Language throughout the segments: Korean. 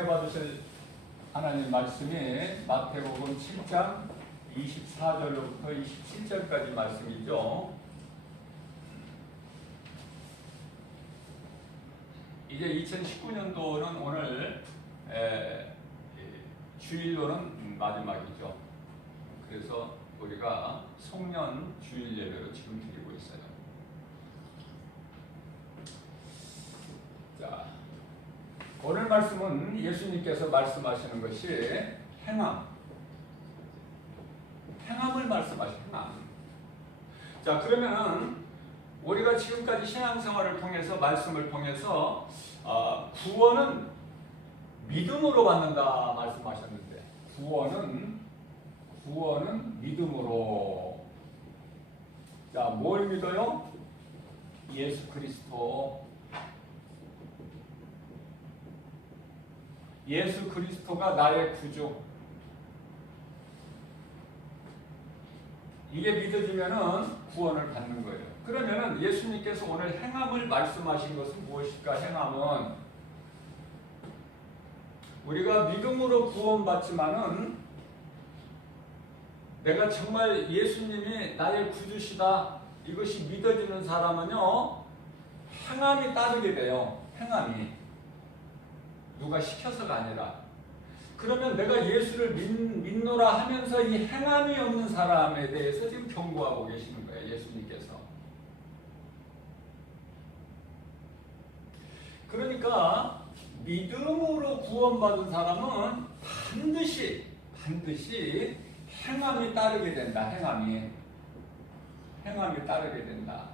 은혜 받으실 하나님 말씀이 마태복음 7장 24절로부터 27절까지 말씀이죠. 이제 2019년도는 오늘 주일로는 마지막이죠. 그래서 우리가 송년 주일 예배로 지금 드리고 있어요. 자, 오늘 말씀은 예수님께서 말씀하시는 것이 행함을 말씀하시는 행함. 자, 그러면은 우리가 지금까지 신앙생활을 통해서 말씀을 통해서 구원은 믿음으로 받는다 말씀하셨는데 구원은 믿음으로. 자, 뭘 믿어요? 예수 그리스도. 예수 그리스도가 나의 구주. 이게 믿어지면은 구원을 받는 거예요. 그러면은 예수님께서 오늘 행함을 말씀하신 것은 무엇일까? 행함은 우리가 믿음으로 구원받지만은 내가 정말 예수님이 나의 구주시다 이것이 믿어지는 사람은요 행함이 따르게 돼요. 행함이 누가 시켜서가 아니라. 그러면 내가 예수를 믿노라 하면서 이 행함이 없는 사람에 대해서 지금 경고하고 계시는 거예요. 예수님께서. 그러니까 믿음으로 구원받은 사람은 반드시 행함이 따르게 된다. 행함이 따르게 된다.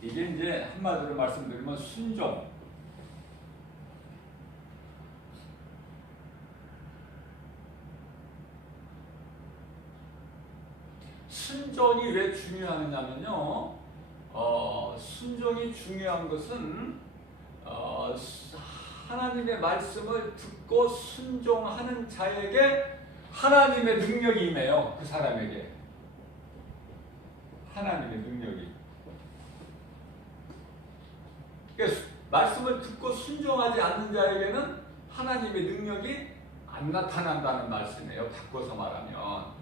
이게 이제 한마디로 말씀드리면 순종. 순종이 왜 중요하냐면요. 순종이 중요한 것은 하나님의 말씀을 듣고 순종하는 자에게 하나님의 능력이 임해요. 그 사람에게 하나님의 능력이. 그러니까 말씀을 듣고 순종하지 않는 자에게는 하나님의 능력이 안 나타난다는 말씀이에요. 바꿔서 말하면.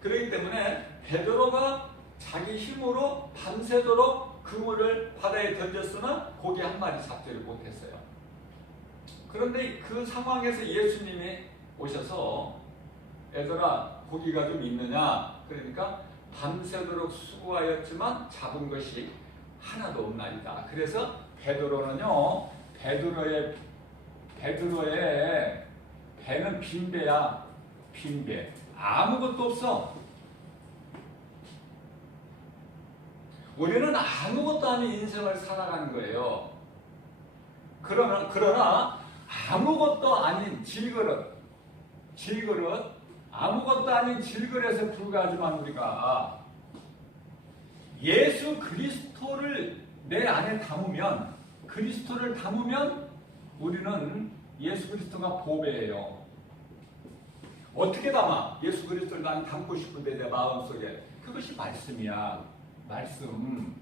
그렇기 때문에 베드로가 자기 힘으로 밤새도록 그물을 바다에 던졌으나 고기 한 마리 잡지를 못했어요. 그런데 그 상황에서 예수님이 오셔서 얘들아 고기가 좀 있느냐? 그러니까 밤새도록 수고하였지만 잡은 것이 하나도 없나이다. 그래서 베드로는요, 베드로의 배는 빈배야. 빈배. 아무것도 없어. 우리는 아무것도 아닌 인생을 살아가는 거예요. 그러나 아무것도 아닌 질그릇, 아무것도 아닌 질그릇에 불과하지만 우리가 예수 그리스도를 내 안에 담으면, 그리스도를 담으면 우리는 예수 그리스도가 보배예요. 어떻게 담아? 예수 그리스도를 난 담고 싶은데 내 마음속에. 그것이 말씀이야. 말씀.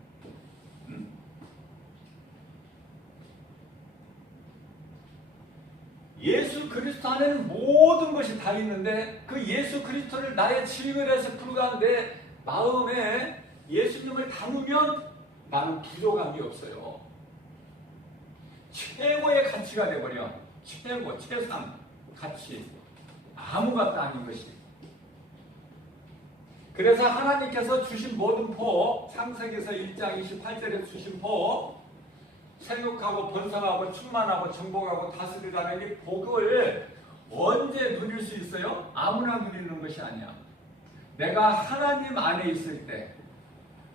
예수 그리스도 안에는 모든 것이 다 있는데 그 예수 그리스도를 나의 질그릇에 불과한 내 마음에 예수님을 담으면 나는 부족함이 없어요. 최고의 가치가 돼버려. 최상 가치. 아무것도 아닌 것이. 그래서 하나님께서 주신 모든 복, 창세기에서 1장 28절에 주신 복, 생육하고 번성하고 충만하고 정복하고 다스리라는 이 복을 언제 누릴 수 있어요? 아무나 누리는 것이 아니야. 내가 하나님 안에 있을 때,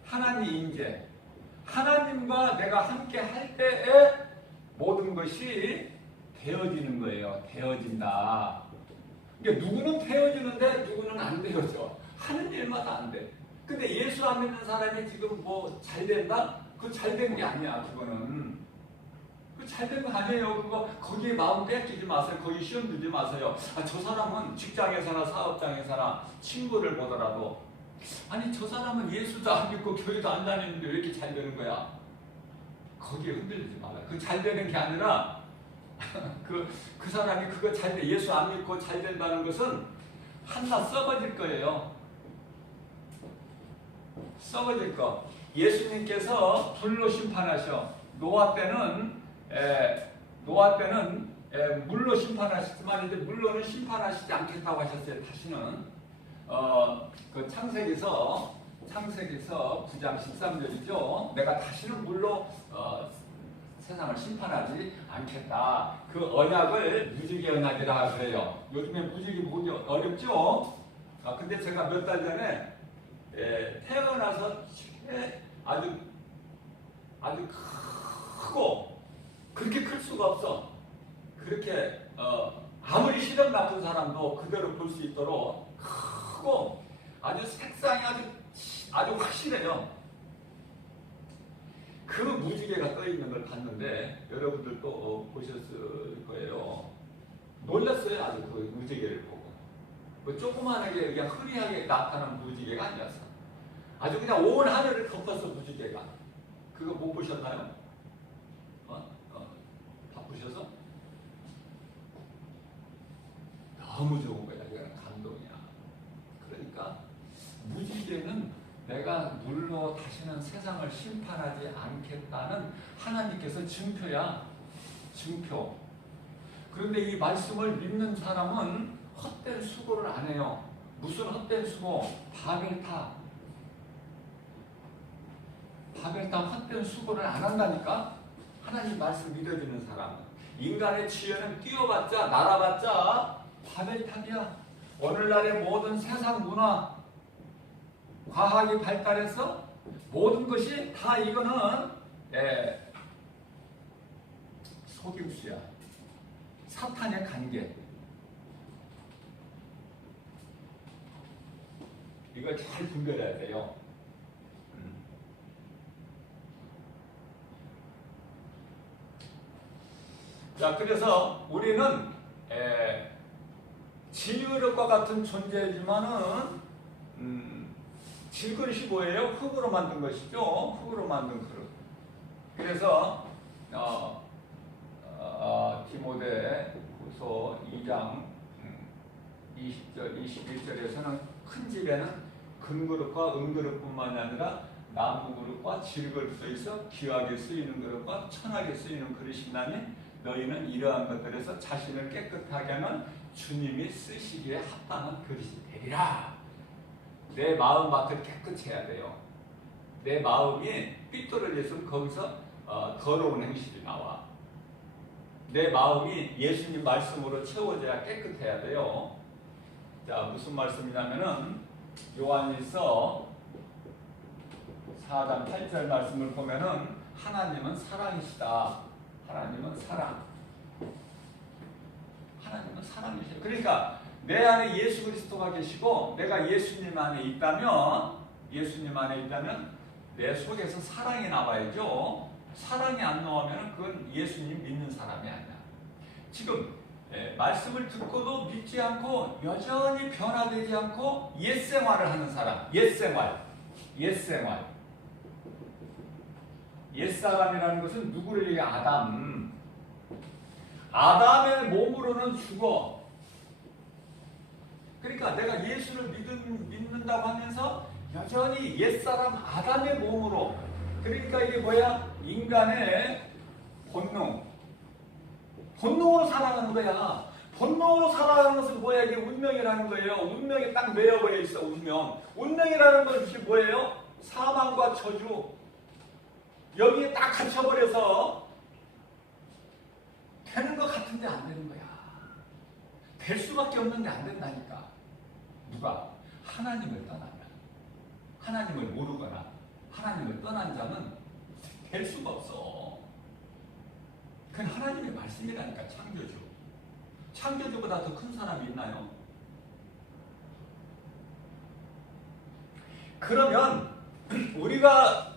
하나님 임재, 하나님과 내가 함께 할 때에 모든 것이 되어지는 거예요. 되어진다. 그러니까 누구는 되어지는데 누구는 안 되어져. 하는 일마다 안 돼. 근데 예수 안 믿는 사람이 지금 뭐 잘 된다? 그거 잘 된 게 아니야. 그거는. 그거 잘 된 거 아니에요. 그거 거기에 마음 뺏기지 마세요. 거기 시험 들지 마세요. 저 사람은 직장에서나 사업장에서나 친구를 보더라도 아니 저 사람은 예수도 안 믿고 교회도 안 다니는데 왜 이렇게 잘 되는 거야? 거기에 흔들리지 말아요. 그 잘 되는 게 아니라 그 사람이 그거 잘 돼, 예수 안 믿고 잘 된다는 것은 한낱 썩어질 거예요. 썩어질 거. 예수님께서 불로 심판하셔. 노아 때는 물로 심판하시지만 이제 물로는 심판하시지 않겠다고 하셨어요. 다시는 그 창세기서 9장 13절이죠. 내가 다시는 물로 세상을 심판하지 않겠다. 그 언약을 무지개 언약이라 그래요. 요즘에 무지개 보기 어렵죠. 근데 제가 몇 달 전에 태어나서 아주 크고 그렇게 클 수가 없어. 그렇게 아무리 시력 나쁜 사람도 그대로 볼 수 있도록 크고 아주 색상이 아주 확실해요. 그 무지개가 떠 있는 걸 봤는데 여러분들도 보셨을 거예요. 놀랐어요. 아주 그 무지개를 보고. 뭐 조그만하게 그냥 흐리하게 나타난 무지개가 아니었어. 아주 그냥 온 하늘을 덮었어 무지개가. 그거 못 보셨나요? 바쁘셔서? 너무 좋은 거야. 이거는 감동이야. 그러니까 무지개는 내가 물로 다시는 세상을 심판하지 않겠다는 하나님께서 증표야. 증표. 그런데 이 말씀을 믿는 사람은 헛된 수고를 안 해요. 무슨 헛된 수고? 바벨탑 헛된 수고를 안 한다니까? 하나님 말씀 믿어주는 사람. 인간의 지혜는 뛰어봤자 날아봤자 바벨탑이야. 오늘날의 모든 세상 문화 과학이 발달해서 모든 것이 다 이거는 속임수야. 사탄의 관계. 이걸 잘 분별해야 돼요. 자, 그래서 우리는 지유력과 같은 존재이지만은 질그릇이 뭐예요? 흙으로 만든 것이죠. 흙으로 만든 그릇. 그래서 디모데후서 2장 20절, 21절에서는 큰 집에는 금그릇과 은그릇뿐만이 아니라 나무그릇과 질그릇도 있어 귀하게 쓰이는 그릇과 천하게 쓰이는 그릇이 있나니 너희는 이러한 것들에서 자신을 깨끗하게 하는 주님이 쓰시기에 합당한 그릇이 되리라. 내 마음밭을 깨끗해야 돼요. 내 마음이 삐뚤어졌으면 거기서 더러운 행실이 나와. 내 마음이 예수님 말씀으로 채워져야 깨끗해야 돼요. 자, 무슨 말씀이냐면은 요한일서 4장 8절 말씀을 보면은 하나님은 사랑이시다. 하나님은 사랑. 하나님은 사랑이시다. 그러니까 내 안에 예수 그리스도가 계시고 내가 예수님 안에 있다면 내 속에서 사랑이 나와야죠. 사랑이 안 나오면 그건 예수님 믿는 사람이 아니야. 지금 말씀을 듣고도 믿지 않고 여전히 변화되지 않고 옛생활을 하는 사람. 옛사람이라는 것은 누구를 얘기해? 아담. 아담의 몸으로는 죽어. 그러니까 내가 예수를 믿는다고 하면서 여전히 옛사람 아담의 몸으로. 그러니까 이게 뭐야? 인간의 본능으로 살아가는 거야. 본능으로 살아가는 것은 뭐야? 이게 운명이라는 거예요. 운명이 딱 매여버려 있어. 운명이라는 것이 뭐예요? 사망과 저주. 여기에 딱 갇혀버려서 되는 것 같은데 안 되는 거야. 될 수밖에 없는데 안 된다니까. 누가? 하나님을 떠나면. 하나님을 모르거나 하나님을 떠난 자는 될 수가 없어. 그건 하나님의 말씀이라니까. 창조주. 창조주보다 더 큰 사람이 있나요? 그러면 우리가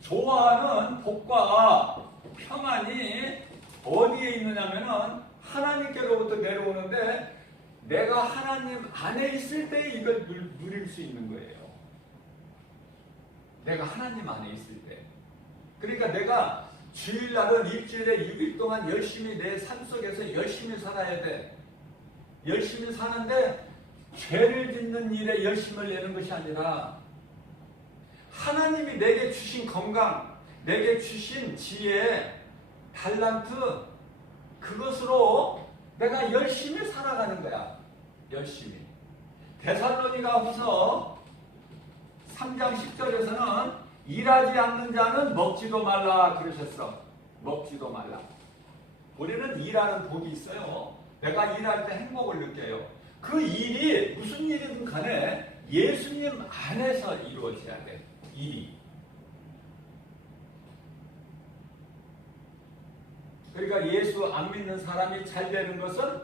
좋아하는 복과 평안이 어디에 있느냐면은 하나님께로부터 내려오는데 내가 하나님 안에 있을 때 이걸 누릴 수 있는 거예요. 내가 하나님 안에 있을 때. 그러니까 내가 주일날은 일주일에 6일 동안 열심히 내 삶 속에서 열심히 살아야 돼. 열심히 사는데 죄를 짓는 일에 열심을 내는 것이 아니라 하나님이 내게 주신 건강, 내게 주신 지혜, 달란트, 그것으로 내가 열심히 살아가는 거야. 열심히. 데살로니가후서 3장 10절에서는 일하지 않는 자는 먹지도 말라 그러셨어. 먹지도 말라. 우리는 일하는 복이 있어요. 내가 일할 때 행복을 느껴요. 그 일이 무슨 일이든 간에 예수님 안에서 이루어져야 돼. 일이. 그러니까 예수 안 믿는 사람이 잘 되는 것은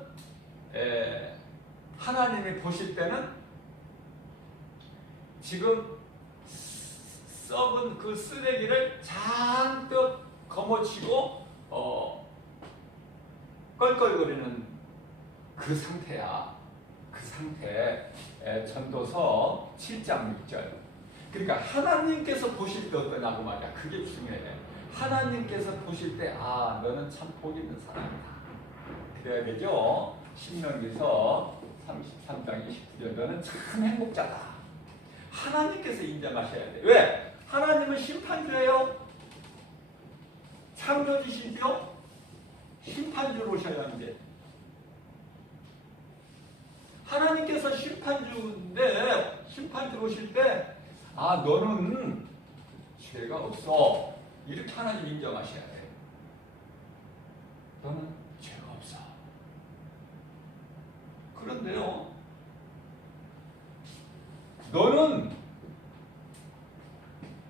하나님이 보실 때는 지금 썩은 그 쓰레기를 잔뜩 거머쥐고 껄껄거리는 그 상태야. 그 상태. 전도서 7장 6절. 그러니까 하나님께서 보실 때 어떠냐고 말이야. 그게 중요해. 하나님께서 보실 때 너는 참 복 있는 사람이다. 그래야 되죠. 신명기서 33장 29절 너는 참 행복자다. 하나님께서 인정하셔야 돼. 왜? 하나님은 심판주예요. 창조주시죠. 심판주로 오셔야 하는데 하나님께서 심판주인데 심판주로 오실 때 너는 죄가 없어. 이렇게 하나님 인정하셔야 돼. 너는 죄가 없어. 그런데요, 너는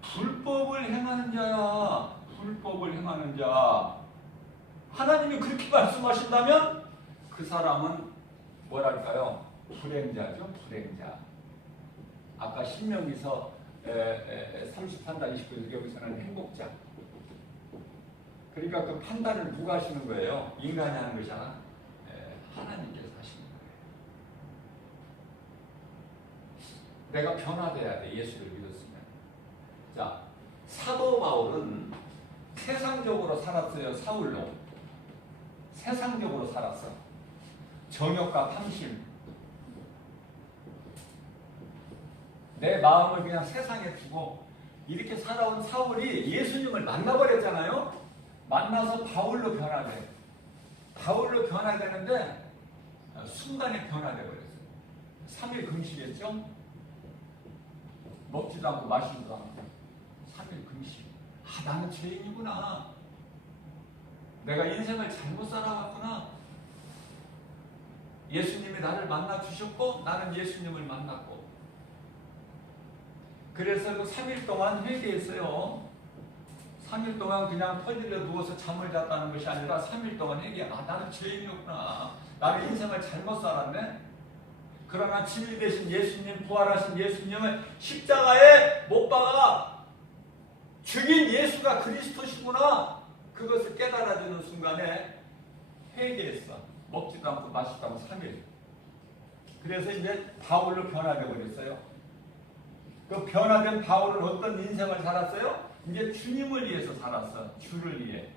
불법을 행하는 자야. 불법을 행하는 자. 하나님이 그렇게 말씀하신다면 그 사람은 뭐랄까요? 불행자죠. 불행자. 아까 신명기서 33장 29절 여기서는 행복자. 그러니까 그 판단을 누가 하시는 거예요? 인간이 하는 것이잖아. 하나님께서 하시는 거예요. 내가 변화돼야 돼. 예수를 믿었으면. 자, 사도 바울은 세상적으로 살았어요. 사울로. 세상적으로 살았어. 정욕과 탐심. 내 마음을 그냥 세상에 두고 이렇게 살아온 사울이 예수님을 만나버렸잖아요. 만나서 바울로 변화돼. 바울로 변화되는데 순간에 변화돼 버렸어요. 3일 금식했죠. 먹지도 않고 마시지도 않고 3일 금식. 나는 죄인이구나. 내가 인생을 잘못 살아왔구나. 예수님이 나를 만나 주셨고 나는 예수님을 만났고. 그래서 그 3일 동안 회개했어요. 3일 동안 그냥 털들려 누워서 잠을 잤다는 것이 아니라 3일 동안 회개. 나는 죄인이었구나. 나는 인생을 잘못 살았네. 그러나 진리 되신 예수님, 부활하신 예수님을 십자가에 못 박아 죽인 예수가 그리스도시구나. 그것을 깨달아지는 순간에 회개했어. 먹지도 않고 마시지도 않고 3일. 그래서 이제 바울로 변화되어 버렸어요. 그 변화된 바울은 어떤 인생을 살았어요? 이제 주님을 위해서 살았어. 주를 위해.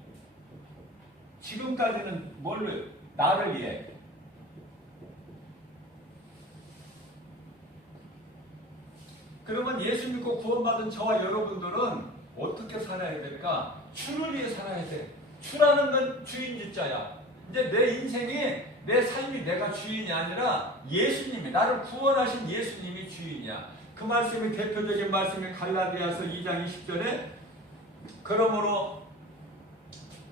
지금까지는 뭘로? 나를 위해. 그러면 예수 믿고 구원받은 저와 여러분들은 어떻게 살아야 될까? 주를 위해 살아야 돼. 주라는 건 주인주자야. 이제 내 인생이, 내 삶이 내가 주인이 아니라 예수님이, 나를 구원하신 예수님이 주인이야. 그 말씀이 대표적인 말씀이 갈라디아서 2장 20절에 그러므로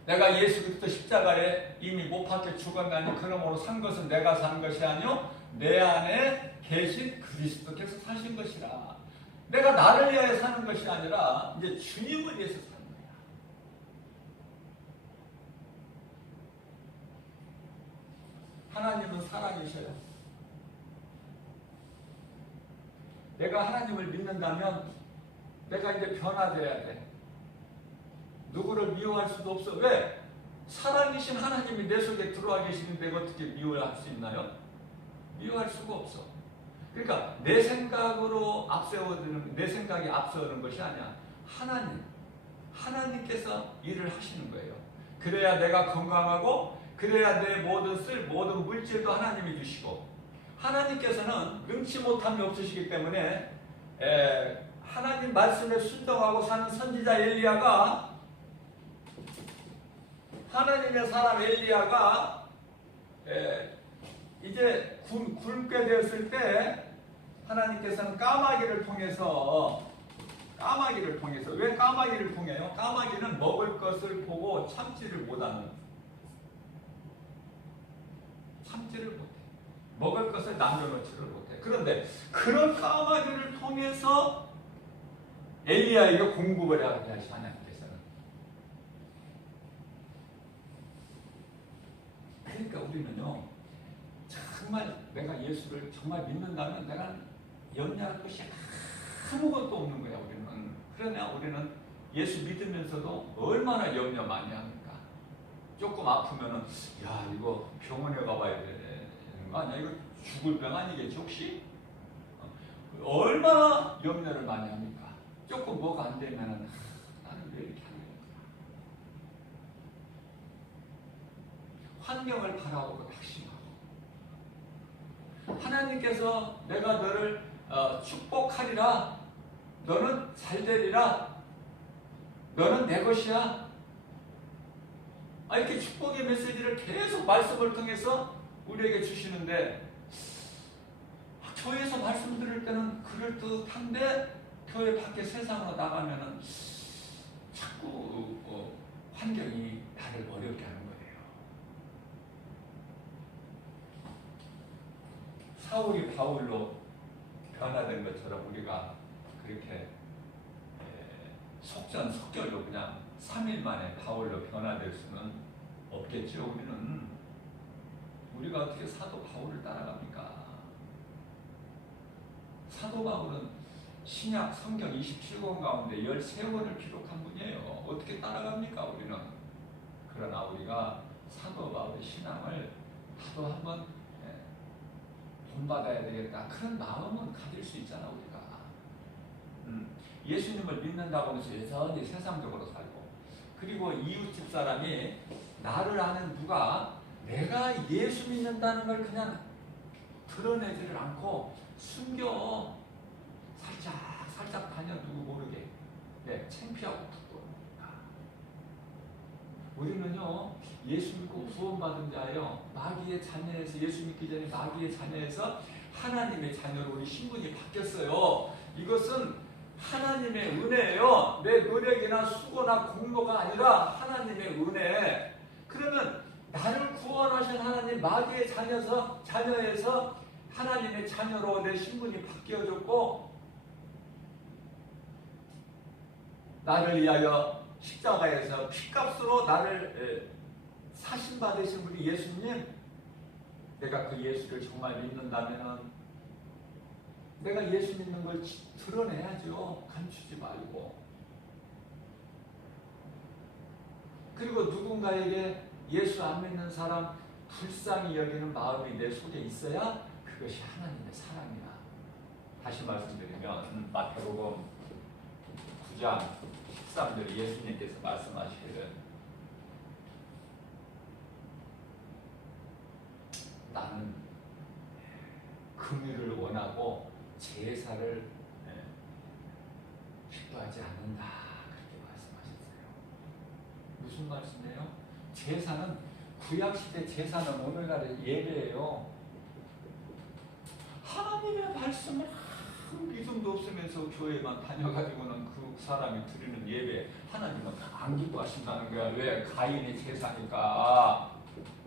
내가 예수 그리스도 십자가에 이미 못 박혀 죽었나니 그러므로 산 것은 내가 산 것이 아니요 내 안에 계신 그리스도께서 사신 것이라. 내가 나를 위하여 사는 것이 아니라 이제 주님을 위해서 사는 거야. 하나님은 사랑이셔요. 내가 하나님을 믿는다면 내가 이제 변화돼야 돼. 누구를 미워할 수도 없어. 왜? 사랑이신 하나님이 내 속에 들어와 계시는데 어떻게 미워할 수 있나요? 미워할 수가 없어. 그러니까 내 생각으로 앞세워지는, 내 생각이 앞서는 것이 아니야. 하나님. 하나님께서 일을 하시는 거예요. 그래야 내가 건강하고 그래야 내 모든 물질도 하나님이 주시고 하나님께서는 능치 못함이 없으시기 때문에 하나님 말씀에 순종하고 사는 선지자 엘리야가 하나님의 사람 엘리야가 이제 굶게 되었을 때 하나님께서는 까마귀를 통해서 왜 까마귀를 통해요? 까마귀는 먹을 것을 보고 참지를 못해. 먹을 것을 남겨놓지를 못해. 그런데 그런 까마귀를 통해서 엘리야에게 공급을 하게 하시 하나님께서는. 그러니까 우리는요, 정말 내가 예수를 정말 믿는다면 내가 염려할 것이 아무것도 없는 거야. 우리는. 그러나 우리는 예수 믿으면서도 얼마나 염려 많이 합니까? 조금 아프면은 야 이거 병원에 가봐야 되는 거 아니야? 이거 죽을 병 아니겠지 혹시? 얼마나 염려를 많이 합니까? 조금 뭐가 안 되면은 나는 왜 이렇게 하는 거야? 환경을 바라보고 낙심하고 하나님께서 내가 너를 축복하리라. 너는 잘되리라. 너는 내 것이야. 이렇게 축복의 메시지를 계속 말씀을 통해서 우리에게 주시는데 교회에서 말씀 들을 때는 그럴듯한데 교회 밖에 세상으로 나가면은 자꾸 환경이 나를 어렵게 하는 거예요. 사울이 바울로 변화된 것처럼 우리가 그렇게 속전속결로 그냥 3일 만에 바울로 변화될 수는 없겠죠. 우리가 어떻게 사도 바울을 따라갑니까? 사도 바울은 신약 성경 27권 가운데 13권을 기록한 분이에요. 어떻게 따라갑니까 우리는? 그러나 우리가 사도 바울의 신앙을 나도 한번 본받아야 되겠다. 그런 마음은 가질 수 있잖아 우리가. 예수님을 믿는다고 해서 여전히 세상적으로 살고 그리고 이웃집 사람이 나를 아는 누가 내가 예수 믿는다는 걸 그냥 드러내지를 않고 숨겨 살짝 다녀 누구 모르게 창피하고 부끄러웁니다. 우리는요 예수 믿고 구원받은 자예요. 마귀의 자녀에서 예수 믿기 전에 마귀의 자녀에서 하나님의 자녀로 우리 신분이 바뀌었어요. 이것은 하나님의 은혜예요. 내 노력이나 수고나 공로가 아니라 하나님의 은혜. 그러면 나를 구원하신 하나님 마귀의 자녀에서 하나님의 자녀로 내 신분이 바뀌어졌고 나를 위하여 십자가에서 피값으로 나를 사신받으신 분이 예수님. 내가 그 예수를 정말 믿는다면 내가 예수 믿는 걸 드러내야죠. 감추지 말고. 그리고 누군가에게 예수 안 믿는 사람 불쌍히 여기는 마음이 내 속에 있어야 그것이 하나님의 사랑이다. 다시 말씀드리면 마태복음 9장 13절 예수님께서 말씀하시기를 나는 긍휼을 원하고 제사를 기뻐하지 않는다. 그렇게 말씀하셨어요. 무슨 말씀이에요? 제사는 구약시대 제사는 오늘날의 예배예요. 하나님의 말씀을 믿음도 없으면서 교회만 다녀가지고는 그 사람이 드리는 예배 하나님은 안 기뻐하신다는 거야. 왜? 가인의 제사니까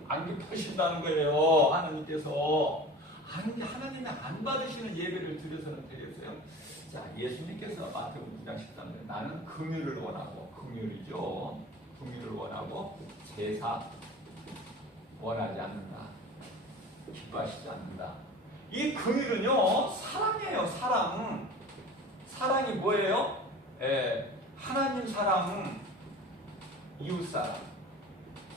안 기뻐하신다는 거예요. 하나님께서 하나님이 안 받으시는 예배를 드려서는 되겠어요? 자, 예수님께서 마태복음 9장 13절 나는 긍휼을 원하고 긍휼이죠. 긍휼을 원하고 제사 원하지 않는다. 기뻐하시지 않는다. 이 긍휼은요 사랑이에요. 사랑. 사랑이 뭐예요? 하나님 사랑, 이웃 사랑.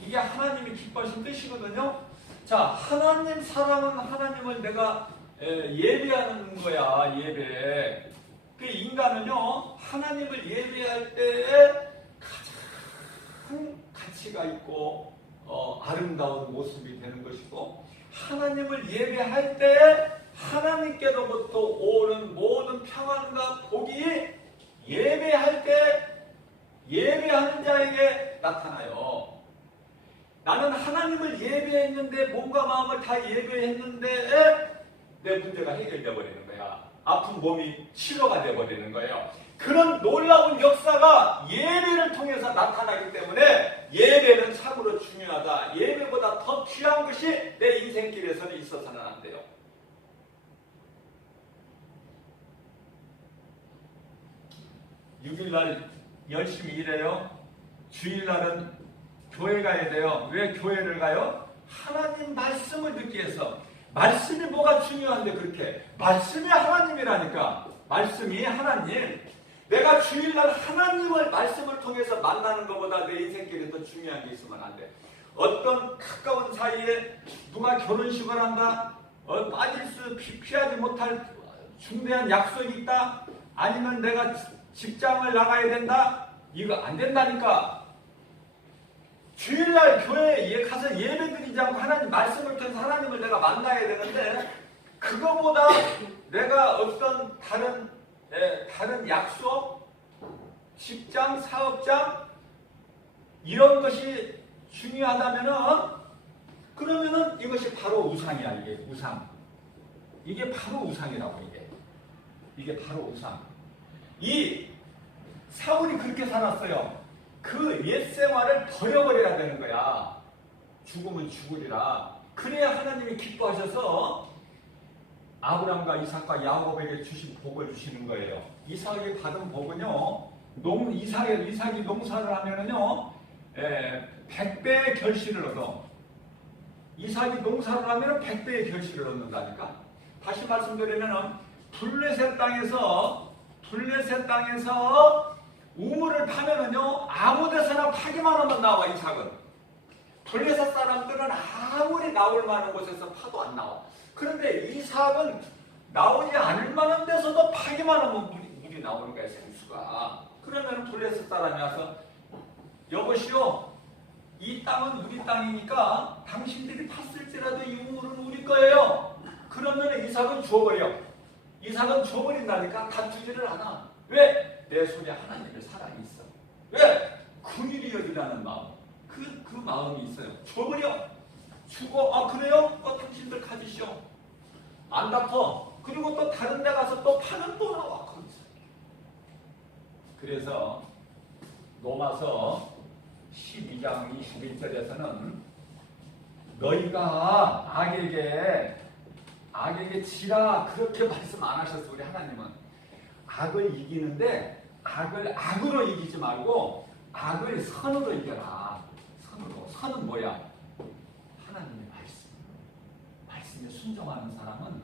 이게 하나님이 기뻐하신 뜻이거든요. 자, 하나님 사랑은 하나님을 내가 예배하는 거야. 예배. 그 인간은요 하나님을 예배할 때에 큰 가치가 있고 아름다운 모습이 되는 것이고, 하나님을 예배할 때 하나님께로부터 오는 모든 평안과 복이 예배할 때 예배하는 자에게 나타나요. 나는 하나님을 예배했는데, 몸과 마음을 다 예배했는데 내 문제가 해결되어 버리는 거야. 아픈 몸이 치료가 되어 버리는 거예요. 그런 놀라운 역사가 예배를 통해서 나타나기 때문에 예배는 참으로 중요하다. 예배보다 더 귀한 것이 내 인생길에서는 있어서는 안 돼요. (6일날) 열심히 일해요. 주일날은 교회 가야 돼요. 왜 교회를 가요? 하나님 말씀을 듣기 위해서. 말씀이 뭐가 중요한데 그렇게. 말씀이 하나님이라니까. 말씀이 하나님. 내가 주일날 하나님을 말씀을 통해서 만나는 것보다 내 인생길에 더 중요한 게 있으면 안 돼. 어떤 가까운 사이에 누가 결혼식을 한다, 빠질 수 피하지 못할 중대한 약속이 있다, 아니면 내가 직장을 나가야 된다, 이거 안 된다니까. 주일날 교회에 가서 예배드리지 않고 하나님 말씀을 통해서 하나님을 내가 만나야 되는데, 그거보다 내가 어떤 다른 약속, 직장, 사업장 이런 것이 중요하다면은, 그러면은 이것이 바로 우상이야. 이게 우상. 이게 바로 우상이라고. 이게 바로 우상. 이 사울이 그렇게 살았어요. 그 옛 생활을 버려버려야 되는 거야. 죽으면 죽으리라. 그래야 하나님이 기뻐하셔서 아브람과 이삭과 야곱에게 주신 복을 주시는 거예요. 이삭이 받은 복은요, 이삭이 농사를 하면은요, 100배의 결실을 얻어. 이삭이 농사를 하면은 100배의 결실을 얻는다니까. 다시 말씀드리면은 블레셋 땅에서 우물을 파면은요, 아무 데서나 파기만 하면 나와. 이삭은 블레셋 사람들은 아무리 나올 만한 곳에서 파도 안 나와. 그런데 이삭은 나오지 않을 만한 데서도 파기만 하면 물이 나오는 거야, 생수가. 그러면 블레셋 사람이 와서, 여보시오, 이 땅은 우리 땅이니까 당신들이 팠을지라도 이 우물은 우리 거예요. 그러면 이삭은 줘버려. 이삭은 줘버린다니까. 다 주지를 않아. 왜? 내 손에 하나님의 사랑이 있어. 왜? 긍휼히 여기라는 마음. 그 마음이 있어요. 줘버려. 주고, 그래요? 당신들 가지시오. 안 갚어. 그리고 또 다른 데 가서 또 파는 또 나와. 거기서. 그래서 로마서 12장 21절에서는 너희가 악에게 지라, 그렇게 말씀 안 하셨어. 우리 하나님은 악을 이기는데 악을 악으로 이기지 말고 악을 선으로 이겨라. 선은 뭐야? 하나님의 말씀에 순종하는 사람은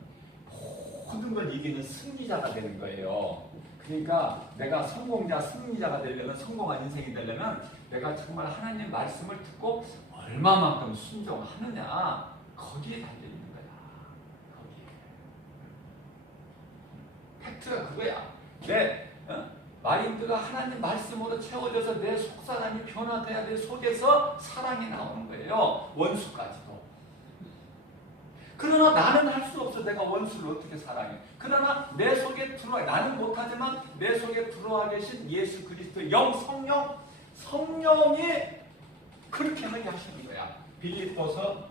모든 걸 이기는 승리자가 되는 거예요. 그러니까 내가 승리자가 되려면, 성공한 인생이 되려면 내가 정말 하나님 말씀을 듣고 얼마만큼 순종하느냐, 거기에 달려있는 거야. 거기에. 팩트가 그거야. 내 마인드가 하나님 말씀으로 채워져서 내 속사람이 변화돼야 내 속에서 사랑이 나오는 거예요. 원수까지도. 그러나 나는 할 수 없어. 내가 원수를 어떻게 사랑해. 그러나 내 속에 들어와, 나는 못하지만 내 속에 들어와 계신 예수 그리스도의 성령이 그렇게 하게 하시는 거야. 빌립보서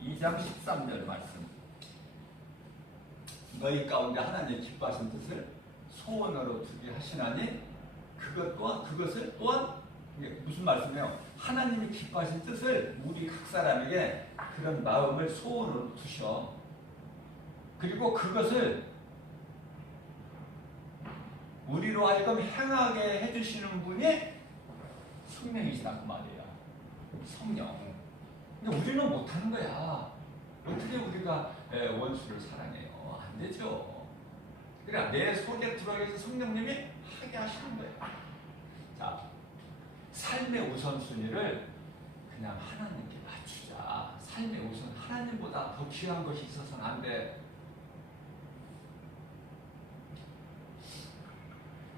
2장 13절 말씀. 너희 가운데 하나님의 기뻐하신 뜻을 소원으로 두게 하시나니 그것을 또한 무슨 말씀이에요? 하나님이 기뻐하신 뜻을 우리 각 사람에게 그런 마음을 소원으로 두셔. 그리고 그것을 우리로 하여금 행하게 해주시는 분이 성령이시다 그 말이에요. 성령. 근데 우리는 못하는 거야. 어떻게 우리가 원수를 사랑해요? 안 되죠. 그러니까 내 속에 들어가서 성령님이 하게 하시는 거예요. 자, 삶의 우선순위를 그냥 하나님께 맞추자. 삶의 우선, 하나님보다 더 귀한 것이 있어서는 안 돼.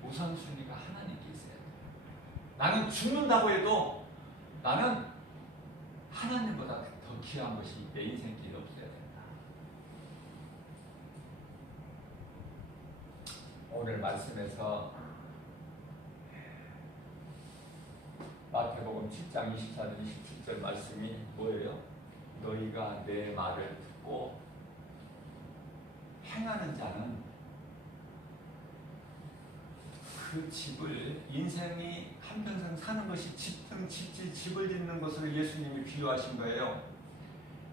우선순위가 하나님께 있어야 돼. 나는 죽는다고 해도 나는 하나님보다 더 귀한 것이 내 인생길에 없어야 된다. 오늘 말씀에서 마태복음 7장 24절 27절 말씀이 뭐예요? 너희가 내 말을 듣고 행하는 자는 그 집을, 인생이 한평생 사는 것이 집을 짓는 것으로 예수님이 비유하신 거예요.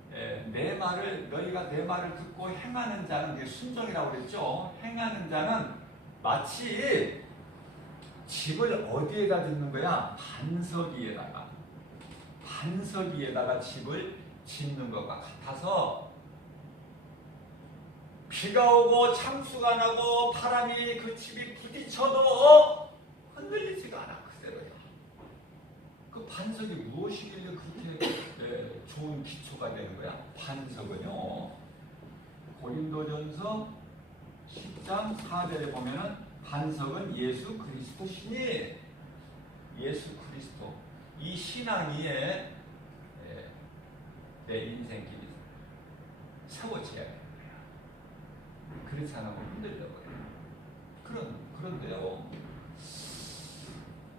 너희가 내 말을 듣고 행하는 자는, 이게 순종이라고 그랬죠. 행하는 자는 마치 집을 어디에다 짓는 거야? 반석 위에다가 집을 짓는 것과 같아서 비가 오고 창수가 나고 바람이 그 집이 부딪혀도 흔들리지가 않아. 그대로야. 그 반석이 무엇이길래 그렇게 좋은 기초가 되는 거야? 반석은요, 고린도전서 10장 4절에 보면은 반석은 예수 그리스도시니, 예수 그리스도, 이 신앙 위에 내 인생길이 세워져야 돼. 그렇지 않으면 흔들려버려요. 그런데요,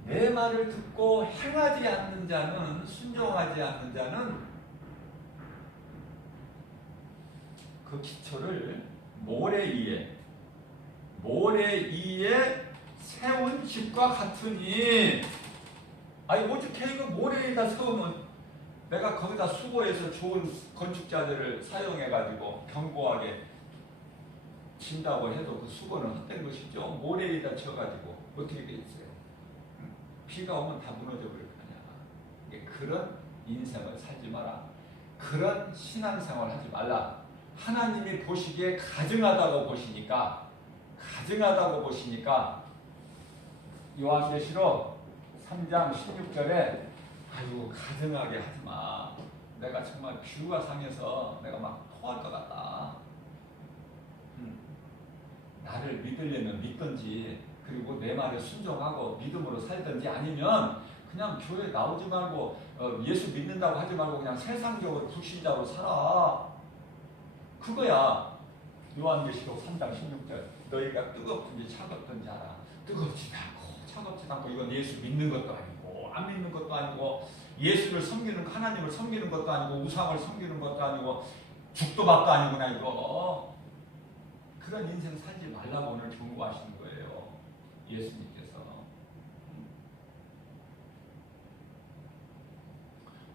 내 말을 듣고 행하지 않는 자는, 순종하지 않는 자는 그 기초를 모래 위에 세운 집과 같으니, 오죽해 이거 모래에다 세우면 내가 거기다 수고해서 좋은 건축자들을 사용해가지고 견고하게 진다고 해도 그 수고는 헛된 것이죠. 모래에다 쳐가지고 어떻게 되겠어요? 비가 오면 다 무너져 버릴 거냐. 그런 인생을 살지 마라. 그런 신앙생활 하지 말라. 하나님이 보시기에 가증하다고 보시니까 요한계시록 3장 16절에 가증하게 하지 마. 내가 정말 비유가 상해서 내가 막 토할 것 같다. 나를 믿으려면 믿든지, 그리고 내 말에 순종하고 믿음으로 살든지, 아니면 그냥 교회 나오지 말고 예수 믿는다고 하지 말고 그냥 세상적으로 불신자로 살아. 그거야. 요한계시록 3장 16절. 너희가 뜨겁든지 차갑든지 알아. 뜨겁지도 않고 차갑지도 않고, 이건 예수 믿는 것도 아니고 안 믿는 것도 아니고, 예수를 섬기는, 하나님을 섬기는 것도 아니고, 우상을 섬기는 것도 아니고, 죽도 밥도 아니구나 이거. 그런 인생 살지 말라고 오늘 경고하시는 거예요, 예수님께서.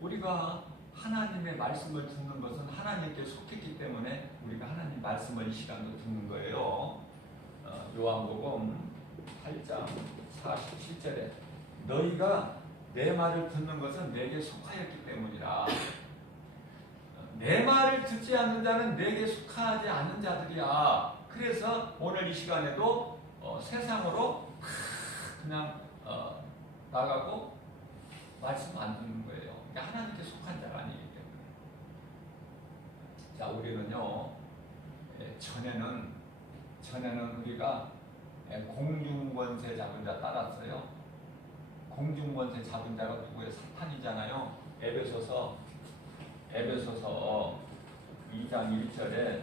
요리가 하나님의 말씀을 듣는 것은 하나님께 속했기 때문에 우리가 하나님 말씀을 이 시간도 듣는 거예요. 요한복음 8장 47절에 너희가 내 말을 듣는 것은 내게 속하였기 때문이라. 내 말을 듣지 않는 자는 내게 속하지 않는 자들이야. 그래서 오늘 이 시간에도 세상으로 그냥 나가고 말씀 안 듣는 거예요. 그러니까 하나님께 속한 자가 아니기 때문에. 자, 우리는요, 전에는 우리가 공중권세 잡은 자 따랐어요. 공중권세 잡은 자가 누구예요? 사탄이잖아요. 에베소서 2장 1절에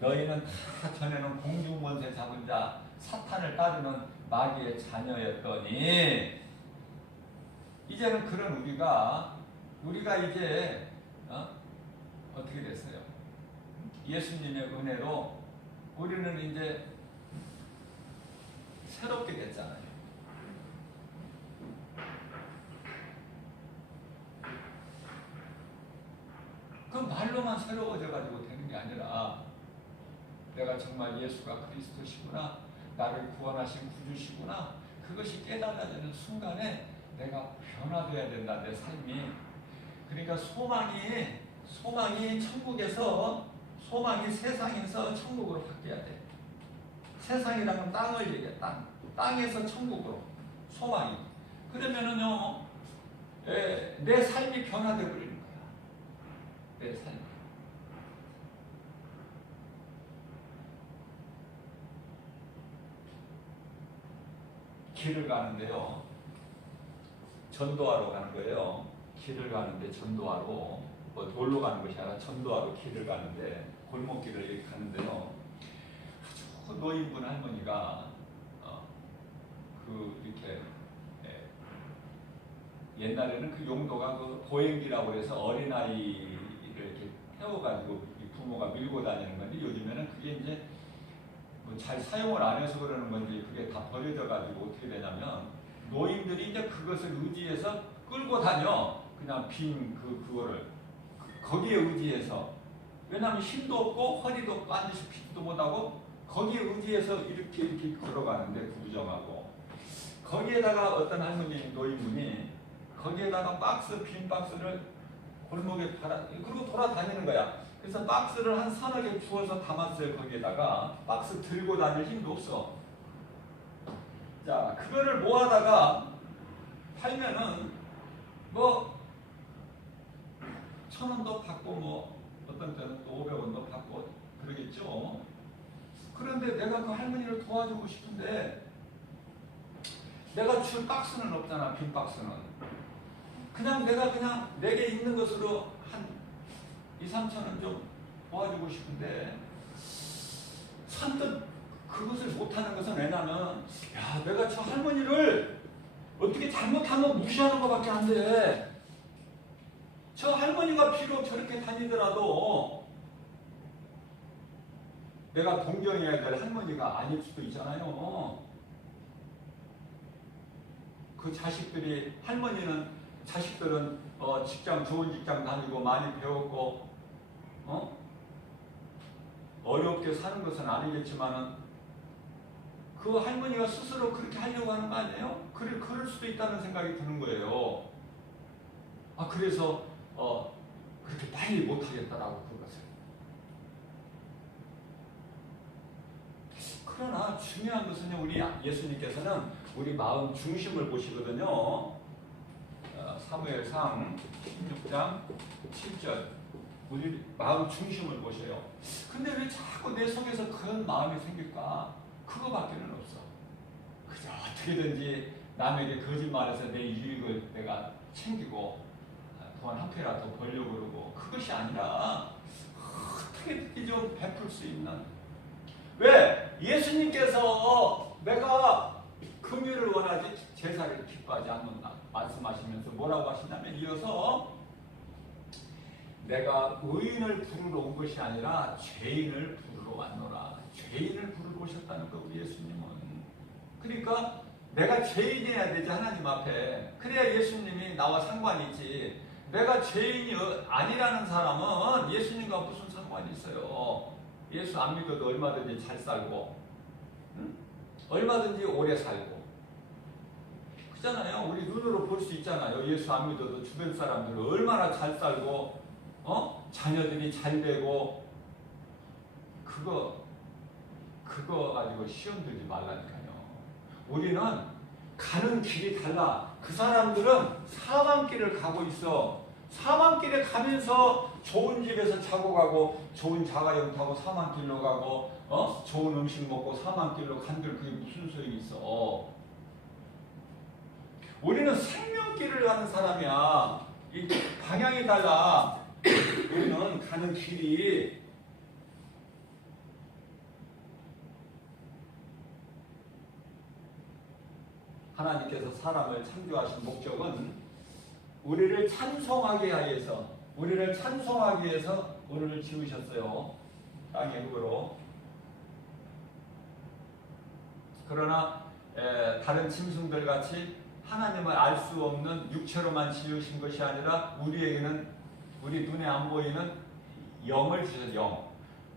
너희는 다 전에는 공중권세 잡은 자 사탄을 따르는 마귀의 자녀였더니, 이제는 그런 우리가 이제 어떻게 됐어요? 예수님의 은혜로 우리는 이제 새롭게 됐잖아요. 그 말로만 새로워져가지고 되는 게 아니라, 내가 정말 예수가 그리스도시구나, 나를 구원하신 구주시구나, 그것이 깨달아지는 순간에 내가 변화되어야 된다, 내 삶이. 그러니까 소망이 천국에서, 소망이 세상에서 천국으로 바뀌어야 돼. 세상이라는 땅을 얘기해. 땅에서 천국으로 소망이. 그러면은요, 내 삶이 변화되어 버리는 거야. 내 삶이. 길을 가는데요, 전도하러 가는 거예요. 길을 가는데 전도하러, 뭐 놀러 가는 것이 아니라 전도하러 길을 가는데, 골목길을 이렇게 가는데요. 아주 노인분 할머니가 이렇게 옛날에는 그 용도가 그 보행기라고 해서 어린아이를 이렇게 태워가지고 부모가 밀고 다니는 건데, 요즘에는 그게 이제 잘 사용을 안 해서 그러는 건지 그게 다 버려져가지고 어떻게 되냐면 노인들이 이제 그것을 의지해서 끌고 다녀. 그냥 빈 그거를 거기에 의지해서. 왜냐하면 힘도 없고 허리도 없고 앉아서 핏도 못하고 거기에 의지해서 이렇게 걸어가는데 구부정하고, 거기에다가 어떤 할머니 노인분이 거기에다가 빈 박스를 골목에 그리고 돌아다니는 거야. 그래서 박스를 한 서너 개 주워서 담았어요. 거기에다가 박스 들고 다닐 힘도 없어. 자, 그거를 모아다가 팔면은 뭐 1,000원도 받고 뭐 어떤 때는 또 500원도 받고 그러겠죠. 그런데 내가 그 할머니를 도와주고 싶은데 내가 줄 박스는 없잖아. 빈 박스는. 내가 내게 있는 것으로 한 2,000~3,000원 좀 도와주고 싶은데, 선뜻 그것을 못하는 것은 왜냐면, 야, 내가 저 할머니를 어떻게 잘못하면 무시하는 것밖에 안 돼. 저 할머니가 비록 저렇게 다니더라도 내가 동경해야 될 할머니가 아닐 수도 있잖아요. 그 자식들은 좋은 직장 다니고 많이 배웠고 어렵게 사는 것은 아니겠지만은 그 할머니가 스스로 그렇게 하려고 하는 거 아니에요? 그럴 수도 있다는 생각이 드는 거예요. 그래서 그렇게 빨리 못하겠다라고 그것을. 그러나 중요한 것은요, 우리 예수님께서는 우리 마음 중심을 보시거든요. 사무엘상 16장 7절, 우리 마음 중심을 보셔요. 근데 왜 자꾸 내 속에서 그런 마음이 생길까? 그거밖에는 없어. 그저 어떻게든지 남에게 거짓말해서 내 이익을 내가 챙기고 돈 한 푼이라도 벌려고 그러고, 그것이 아니라 어떻게든지 좀 베풀 수 있는. 왜? 예수님께서 내가 긍휼을 원하지 제사를 기뻐하지 않는다 말씀하시면서 뭐라고 하시냐면, 이어서 내가 의인을 부르러 온 것이 아니라 죄인을 부르러 왔노라. 죄인을 부르러 오셨다는 거, 우리 예수님은. 그러니까 내가 죄인이어야 되지, 하나님 앞에. 그래야 예수님이 나와 상관이 있지. 내가 죄인이 아니라는 사람은 예수님과 무슨 상관이 있어요. 예수 안 믿어도 얼마든지 잘 살고, 응? 얼마든지 오래 살고 그잖아요. 우리 눈으로 볼 수 있잖아요. 예수 안 믿어도 주변 사람들은 얼마나 잘 살고 자녀들이 잘 되고. 그거 가지고 시험 들지 말라니까요. 우리는 가는 길이 달라. 그 사람들은 사망길을 가고 있어. 사망길에 가면서 좋은 집에서 자고 가고, 좋은 자가용 타고 사망길로 가고, 좋은 음식 먹고 사망길로 간들, 그게 무슨 소용이 있어. 우리는 생명길을 가는 사람이야. 이 방향이 달라. 우리는 가는 길이. 하나님께서 사람을 창조하신 목적은 우리를 찬송하게 위해서, 우리를 지으셨어요. 땅의 흙으로. 그러나 다른 짐승들 같이 하나님을 알 수 없는 육체로만 지으신 것이 아니라 우리에게는, 우리 눈에 안 보이는 영을 주셨어요. 영.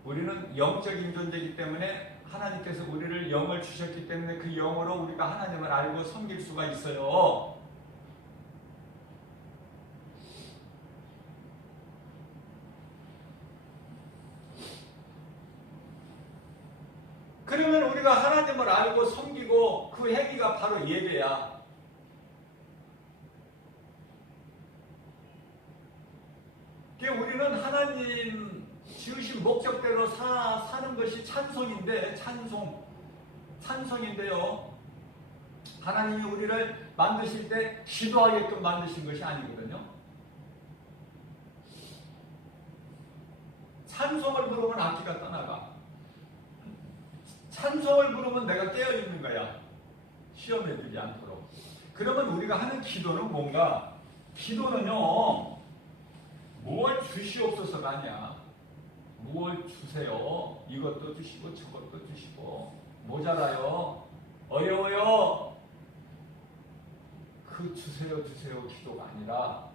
우리는 영적인 존재이기 때문에 하나님께서 우리를 영을 주셨기 때문에 그 영으로 우리가 하나님을 알고 섬길 수가 있어요. 그러면 우리가 하나님을 알고 섬기고 그 행위가 바로 예배야. 우리는 하나님 지으신 목적대로 사는 것이 찬송인데, 찬송인데요. 하나님이 우리를 만드실 때 기도하게끔 만드신 것이 아니거든요. 찬송을 부르면 악기가 떠나가. 찬송을 부르면 내가 깨어있는 거야. 시험에 들지 않도록. 그러면 우리가 하는 기도는 뭔가? 기도는요, 무엇 주시옵소서가 아니야. 무엇 주세요. 이것도 주시고 저것도 주시고 모자라요. 어려워요. 그 주세요 주세요 기도가 아니라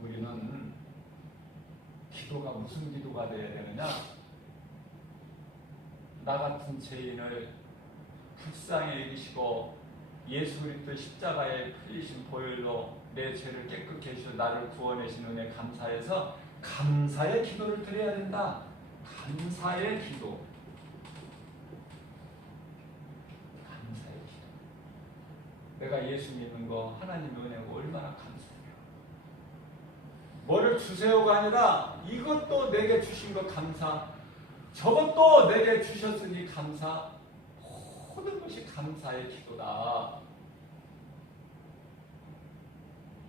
우리는 기도가 무슨 기도가 되어야 되느냐? 나 같은 죄인을 불쌍히 여기시고 예수 그리스도 십자가에 풀리신 보혈로 내 죄를 깨끗게 해주셔 나를 구원하신 은혜 감사해서 감사의 기도를 드려야 된다. 감사의 기도. 감사의 기도. 내가 예수 믿는 거 하나님의 은혜고 얼마나 감사해요. 뭐를 주세요가 아니라 이것도 내게 주신 거 감사, 저것도 내게 주셨으니 감사, 모든 것이 감사의 기도다.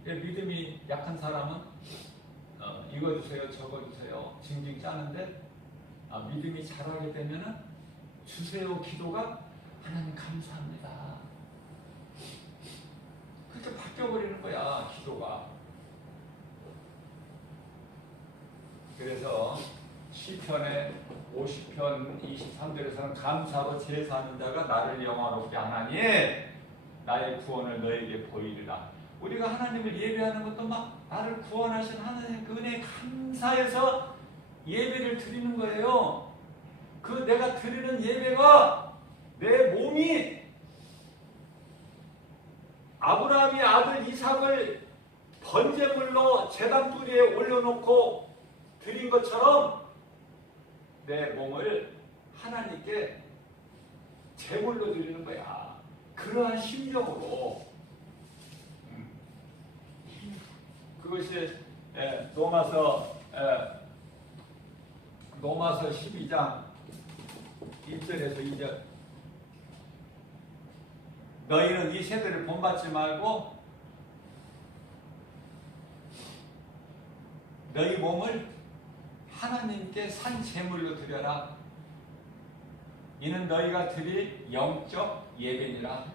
믿음이 약한 사람은 이거 주세요 저거 주세요 징징 짜는데 믿음이 자라게 되면은 주세요 기도가 하나님 감사합니다. 그렇게 바뀌어버리는 거야 기도가. 그래서 시편의 50편 23절에서는 감사로 제사하는 자가 나를 영화롭게 하나니 나의 구원을 너에게 보이리라. 우리가 하나님을 예배하는 것도 막 나를 구원하신 하나님 그 은혜에 감사해서 예배를 드리는 거예요. 그 내가 드리는 예배가 내 몸이 아브라함이 아들 이삭을 번제물로 제단두리에 올려놓고 드린 것처럼 내 몸을 하나님께 제물로 드리는 거야. 그러한 심정으로. 그것이 로마서 12장 1절에서 2절. 너희는 이 세대를 본받지 말고 너희 몸을 하나님께 산 제물로 드려라. 이는 너희가 드릴 영적 예배니라.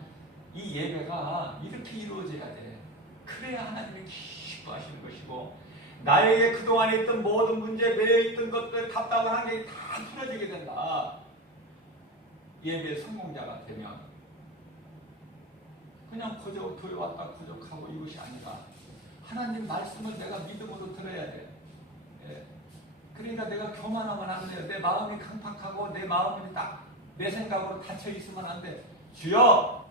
이 예배가 이렇게 이루어져야 돼. 그래야 하나님이 기뻐하시는 것이고 나에게 그동안에 있던 모든 문제, 매여있던 것들, 답답한 환경이 다 풀어지게 된다. 예배 성공자가 되면 그냥 그저 교회 왔다 부족하고 이것이 아니라 하나님 말씀을 내가 믿음으로 들어야 돼. 그러니까 내가 교만하면 안 돼요. 내 마음이 강팍하고 내 마음이 딱 내 생각으로 닫혀 있으면 안 돼. 주여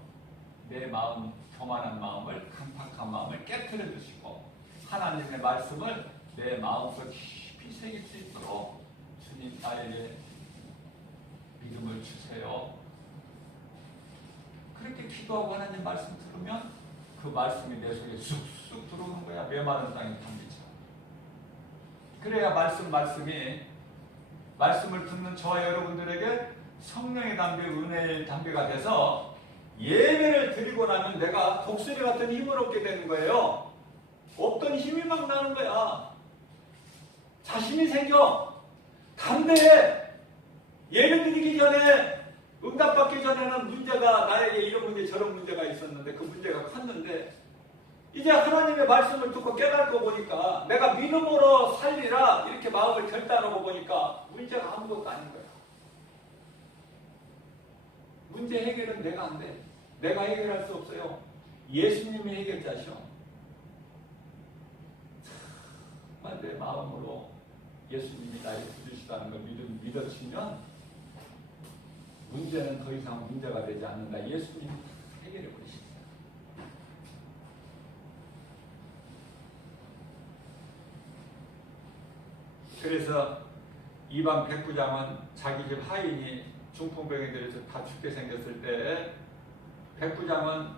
내 마음, 교만한 마음을, 강팍한 마음을 깨트려 주시고 하나님의 말씀을 내 마음속 깊이 새길 수 있도록 주님 나에게 믿음을 주세요. 그렇게 기도하고 하나님 말씀 들으면 그 말씀이 내 속에 쑥쑥 들어오는 거야. 메마른 땅에 담비처럼. 그래야 말씀을 듣는 저와 여러분들에게 성령의 담배, 은혜의 담배가 돼서 예배를 드리고 나면 내가 독수리 같은 힘을 얻게 되는 거예요. 없던 힘이 막 나는 거야. 자신이 생겨. 담대해. 예배 드리기 전에 응답받기 전에는 문제가 나에게 이런 문제 저런 문제가 있었는데 그 문제가 컸는데 이제 하나님의 말씀을 듣고 깨닫고 보니까 내가 믿음으로 살리라 이렇게 마음을 결단하고 보니까 문제가 아무것도 아닌 거야. 문제 해결은 내가 안 돼. 내가 해결할 수 없어요. 예수님이 해결자셔. 정말 내 마음으로 예수님이 나의 구주시다는 걸 믿어지면 문제는 더 이상 문제가 되지 않는다. 예수님이 해결해 버리십니다. 그래서 이방 백부장은 자기 집 하인이 중풍병에 들어서 다 죽게 생겼을 때 백부장은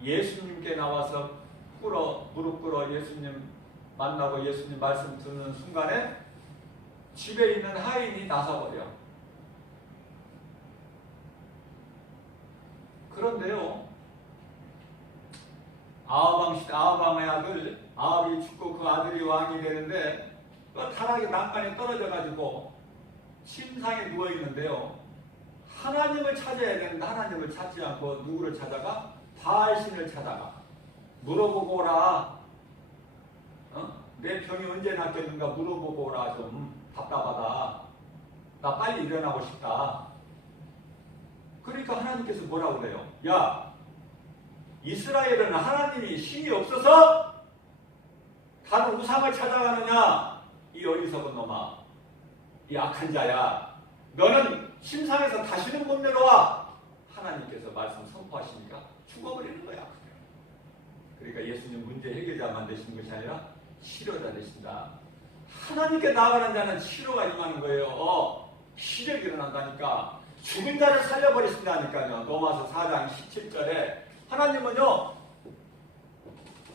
예수님께 나와서 무릎 꿇어 예수님 만나고 예수님 말씀 듣는 순간에 집에 있는 하인이 나서버려. 그런데요, 아합의 아들 아합이 죽고 그 아들이 왕이 되는데 또 타락이 난간에 떨어져가지고 침상에 누워 있는데요. 하나님을 찾아야 되는데 하나님을 찾지 않고 누구를 찾아가? 바알신을 찾아가. 물어보고 오라. 내 병이 언제 낫겠는가 물어보고 오라. 좀 답답하다. 나 빨리 일어나고 싶다. 그러니까 하나님께서 뭐라고 그래요? 야, 이스라엘은 하나님이 신이 없어서 다른 우상을 찾아가느냐? 이 어리석은 놈아, 이 악한 자야, 너는 침상에서 다시는 못 내려와. 하나님께서 말씀 선포하시니까 죽어버리는 거야. 그러니까 예수님 문제 해결자만 되시는 것이 아니라 치료자 되신다. 하나님께 나아가는 자는 치료가 임하는 거예요. 시력이 일어난다니까. 죽은 자를 살려버리신다니까요. 로마서 4장 17절에 하나님은요,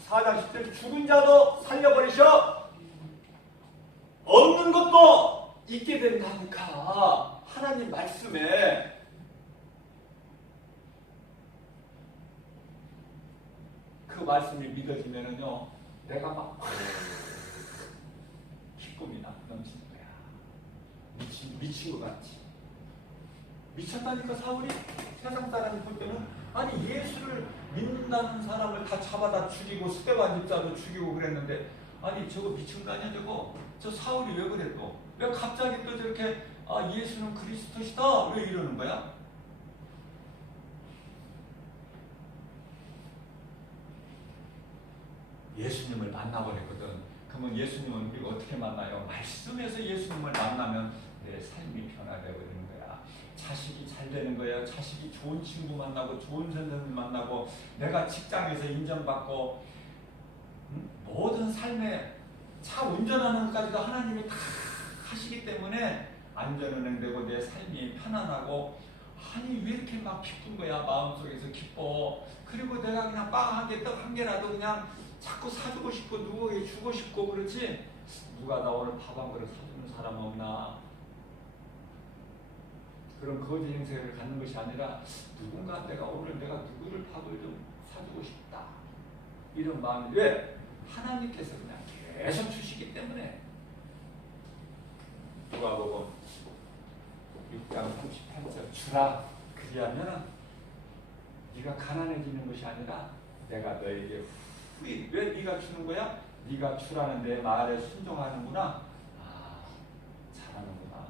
4장 10절 죽은 자도 살려버리셔. 없는 것도 있게 된다니까. 하나님 말씀에. 그 말씀이 믿어지면은요, 내가 막 기쁨이 넘치는 거야. 미친 것 같지. 미쳤다니까. 사울이 세상 사람이 볼 때는 아니 예수를 믿는다는 사람을 다 잡아다 죽이고 스데반 집사도 죽이고 그랬는데 아니 저거 미친 거 아니야 저거? 저 사울이 왜 그래 또? 왜 갑자기 또 저렇게 예수는 그리스도시다 왜 이러는 거야? 예수님을 만나버렸거든. 그러면 예수님은 우리가 어떻게 만나요? 말씀에서 예수님을 만나면 내 삶이 변화되어버리는 거야. 자식이 잘 되는 거야. 자식이 좋은 친구 만나고 좋은 선생님 만나고 내가 직장에서 인정받고 모든 삶에 차 운전하는 것까지도 하나님이 다 하시기 때문에 안전운행되고 내 삶이 편안하고 아니 왜 이렇게 막 기쁜 거야. 마음속에서 기뻐. 그리고 내가 그냥 빵 한 개 떡 한 개라도 그냥 자꾸 사주고 싶고 누구에게 주고 싶고 그렇지. 누가 나 오늘 밥 한 그릇 사주는 사람 없나. 그런 거지 행세를 갖는 것이 아니라 누군가 내가 오늘 내가 누구를 밥을 좀 사주고 싶다. 이런 마음이 왜? 하나님께서 그냥 계속 주시기 때문에. 누가복음 6장 38절 주라. 그리하면 네가 가난해지는 것이 아니라 내가 너에게 후히. 왜 네가 주는 거야? 네가 주라는 내 말에 순종하는구나. 잘하는구나.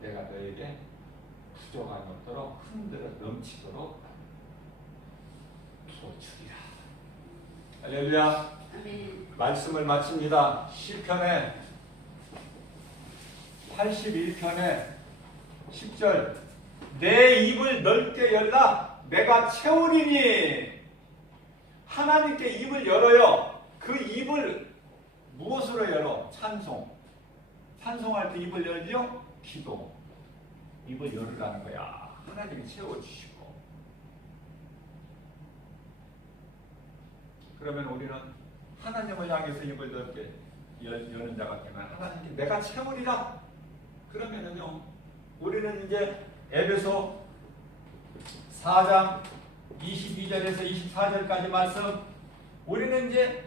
내가 너에게 부족함이 없도록 흔들어 넘치도록 주리라. 할렐루야. 말씀을 마칩니다. 시편에 81편에 10절 내 입을 넓게 열라 내가 채우리니. 하나님께 입을 열어요. 그 입을 무엇으로 열어? 찬송. 찬송할 때 입을 열죠? 기도. 입을 열으라는 거야. 하나님이 채워주시고. 그러면 우리는 하나님을 향해서 입을 넓게 여는 자가 되면 하나님께 내가 채우리라. 그러면은요, 우리는 이제 에베소 4장 22절에서 24절까지 말씀, 우리는 이제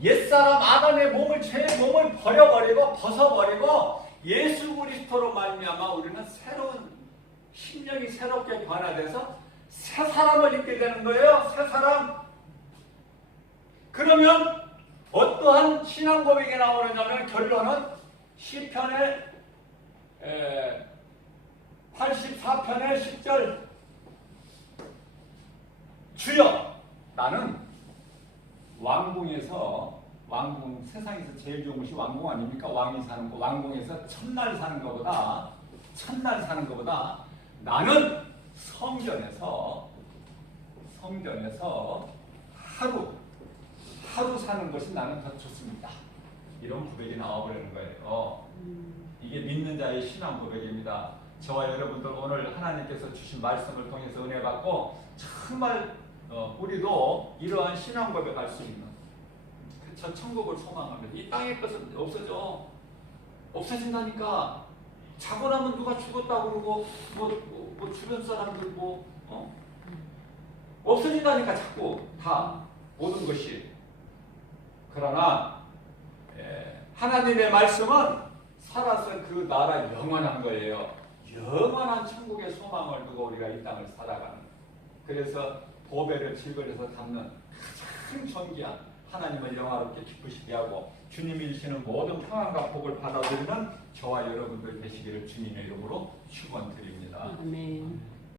옛사람 아담의 몸을 죄의 몸을 버려버리고 벗어버리고 예수 그리스도로 말미암아 우리는 새로운 심령이 새롭게 변화돼서 새 사람을 입게 되는 거예요. 새 사람. 그러면 어떠한 신앙 고백이 나오느냐면 결론은 시편의 84편의 10절 주여 나는 왕궁에서 세상에서 제일 좋은 것이 왕궁 아닙니까? 왕이 사는 거. 왕궁에서 첫날 사는 것보다 나는 성전에서 하루 사는 것이 나는 더 좋습니다. 이런 고백이 나와버리는 거예요. 이게 믿는 자의 신앙 고백입니다. 저와 여러분들 오늘 하나님께서 주신 말씀을 통해서 은혜 받고 정말 우리도 이러한 신앙 고백할 수 있는 저 천국을 소망합니다. 이 땅의 것은 없어진다니까. 자고 나면 누가 죽었다고 그러고 주변 사람들 없어진다니까 자꾸 다 모든 것이. 그러나 하나님의 말씀은 살아서 그 나라 영원한 거예요. 영원한 천국의 소망을 두고 우리가 이 땅을 살아가는. 그래서 보배를 질거려서 담는 가장 존귀한 하나님을 영화롭게 기쁘시게 하고 주님이 주시는 모든 평안과 복을 받아들이는 저와 여러분들 되시기를 주님의 이름으로 축원드립니다. 아멘.